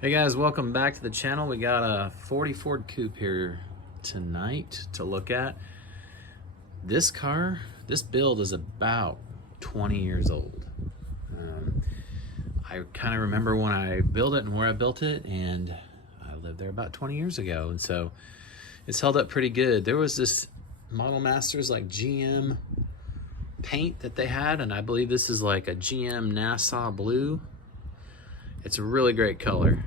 Hey guys, welcome back to the channel. We got a 40 Ford Coupe here tonight to look at. This car, this build is about 20 years old. I kind of remember when I built it and where I built it, and I lived there about 20 years ago, and so it's held up pretty good. There was this Model Masters like GM paint that they had, and I believe this is like a GM Nassau blue. It's a really great color.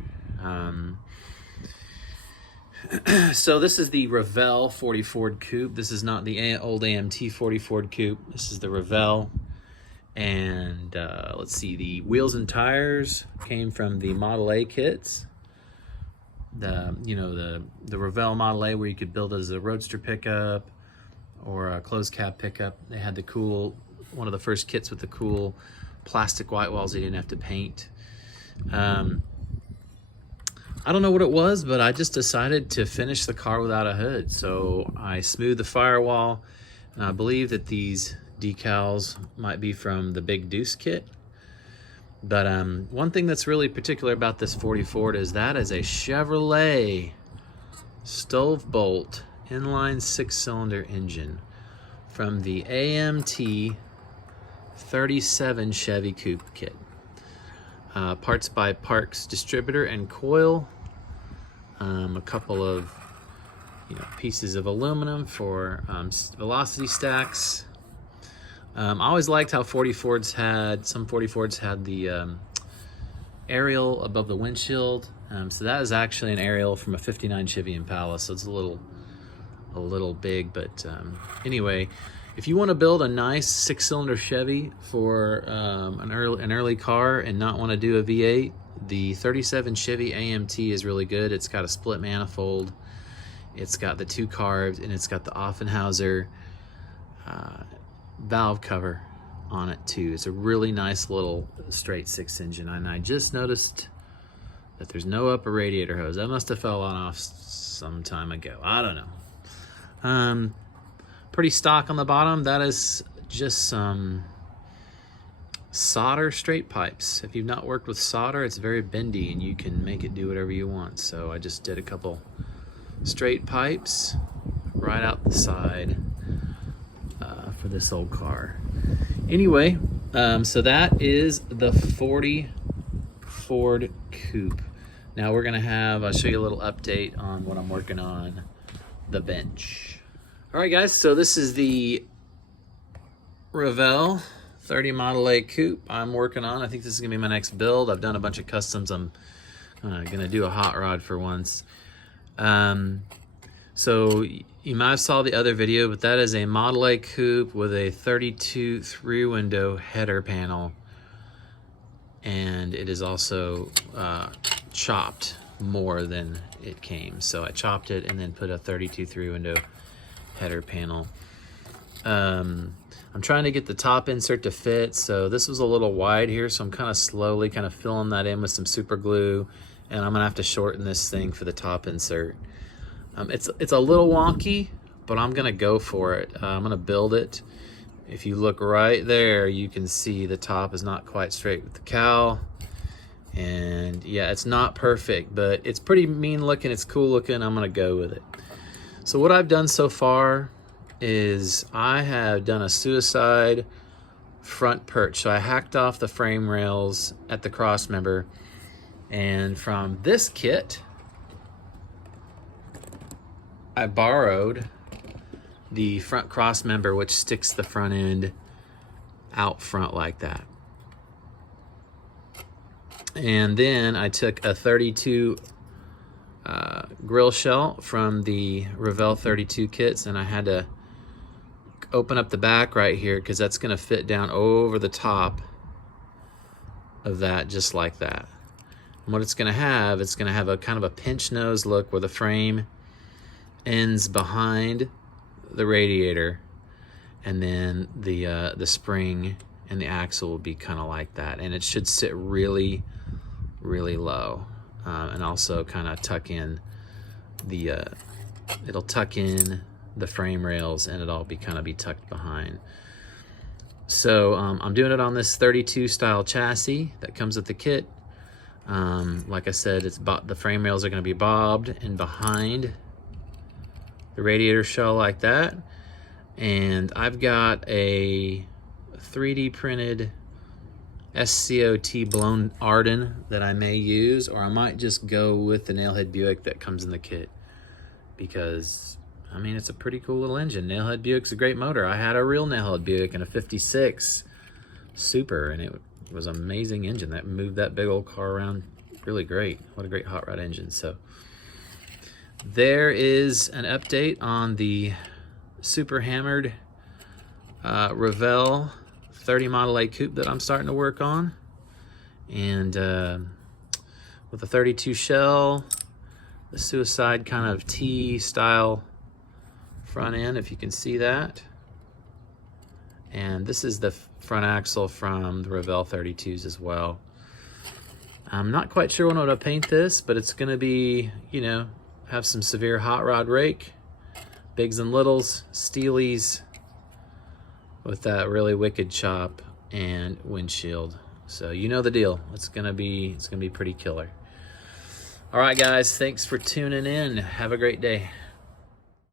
So this is the Revell 40 Ford Coupe. This is not the old AMT 40 Ford Coupe. This is the Revell. And let's see, the wheels and tires came from the Model A kits. The Revell Model A, where you could build it as a roadster pickup or a closed cab pickup. They had the cool, one of the first kits with the cool plastic white walls you didn't have to paint. I don't know what it was, but I just decided to finish the car without a hood. So I smoothed the firewall, and I believe that these decals might be from the Big Deuce kit. But one thing that's really particular about this 40 Ford is that is a Chevrolet stove bolt inline 6-cylinder engine from the AMT 37 Chevy Coupe kit. Parts by Parks Distributor and Coil. A couple of pieces of aluminum for velocity stacks. I always liked how some 40 Fords had the aerial above the windshield. So that is actually an aerial from a '59 Chevy Impala. So it's a little big, but anyway. If you want to build a nice 6-cylinder Chevy for an early car and not want to do a V8, the 37 Chevy AMT is really good. It's got a split manifold, it's got the 2 carbs, and it's got the Offenhauser valve cover on it too. It's a really nice little straight 6 engine, and I just noticed that there's no upper radiator hose. That must have fell off some time ago. I don't know. Pretty stock on the bottom. That is just some solder straight pipes. If you've not worked with solder, it's very bendy and you can make it do whatever you want. So I just did a couple straight pipes right out the side for this old car. Anyway, so that is the 40 Ford Coupe. Now we're gonna I'll show you a little update on what I'm working on, the bench. All right, guys, so this is the Revell 30 Model A Coupe I'm working on. I think this is gonna be my next build. I've done a bunch of customs. I'm gonna do a hot rod for once. So you might have saw the other video, but that is a Model A Coupe with a 32 3-window header panel. And it is also chopped more than it came. So I chopped it and then put a 32 3-window header panel. I'm trying to get the top insert to fit, so this was a little wide here, so I'm kind of slowly filling that in with some super glue, and I'm gonna have to shorten this thing for the top insert. It's a little wonky, but I'm gonna go for it. I'm gonna build it. If you look right there, you can see the top is not quite straight with the cowl, and yeah, it's not perfect, but it's pretty mean looking, it's cool looking. I'm gonna go with it. So what I've done so far is I have done a suicide front perch. So I hacked off the frame rails at the cross member, and from this kit, I borrowed the front cross member, which sticks the front end out front like that. And then I took a 32 grill shell from the Revell 32 kits, and I had to open up the back right here because that's going to fit down over the top of that, just like that. And what it's going to have a kind of a pinch nose look where the frame ends behind the radiator, and then the spring and the axle will be kind of like that, and it should sit really low. And also kind of tuck in it'll tuck in the frame rails, and it'll be tucked behind. So I'm doing it on this 32 style chassis that comes with the kit. Like I said, the frame rails are going to be bobbed and behind the radiator shell like that. And I've got a 3D printed SCOT blown Arden that I may use, or I might just go with the Nailhead Buick that comes in the kit, because I mean, it's a pretty cool little engine. Nailhead Buick's a great motor. I had a real Nailhead Buick in a 56 Super, and it was an amazing engine that moved that big old car around really great. What a great hot rod engine. So there is an update on the super hammered Revell 30 Model A Coupe that I'm starting to work on. And with a 32 shell, the Suicide kind of T style front end, if you can see that. And this is the front axle from the Revell 32s as well. I'm not quite sure when I'm gonna paint this, but it's gonna be, you know, have some severe hot rod rake, bigs and littles, steelies, with that really wicked chop and windshield. So you know the deal. It's gonna be pretty killer. All right, guys, thanks for tuning in. Have a great day.